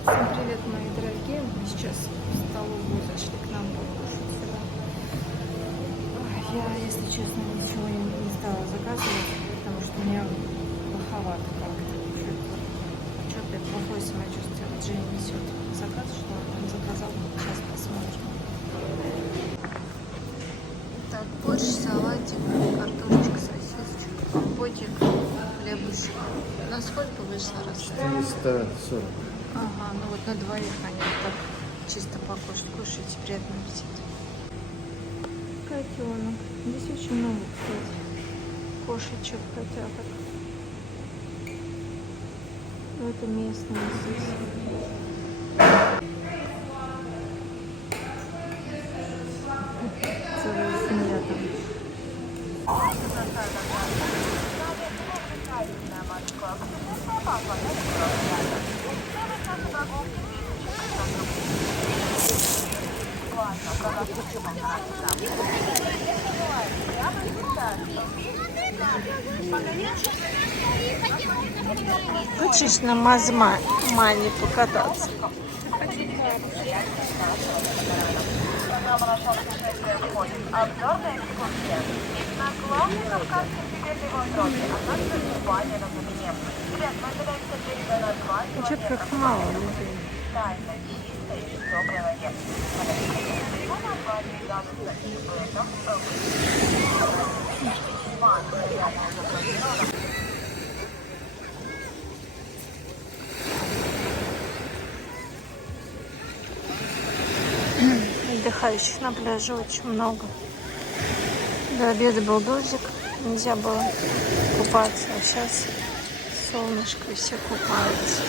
Всем привет, мои дорогие. Мы сейчас в столовую зашли к нам покушать сюда. Я, если честно, ничего не стала заказывать, потому что мне плоховато как-то. Что-то плохое самочувствие. Вот Женя несет заказ, что он заказал. Сейчас посмотрим. Так, борщ, салатик, картошечка, сосисочка, компотик, хлебушек. На сколько вышло раз? 440. Ага, ну вот на двоих они так чисто покушать. Кушайте, приятного аппетита. Котенок. Здесь очень много, кстати, кошечек, котяток. Ну, это местные здесь. Целая семья там. Хочешь на мазмане покататься? Обзорная экскурсия. На главной Кавказской прибрежной дороге, а также купание на глубине. Ребят, мы отдаляемся от берега на 2 Что-то километра. как мало людей. Тайна чистой и теплой воде. Температура 2 градуса и в этом Отдыхающих на пляже очень много. До обеда был дождик, нельзя было купаться, а сейчас солнышко, и все купаются.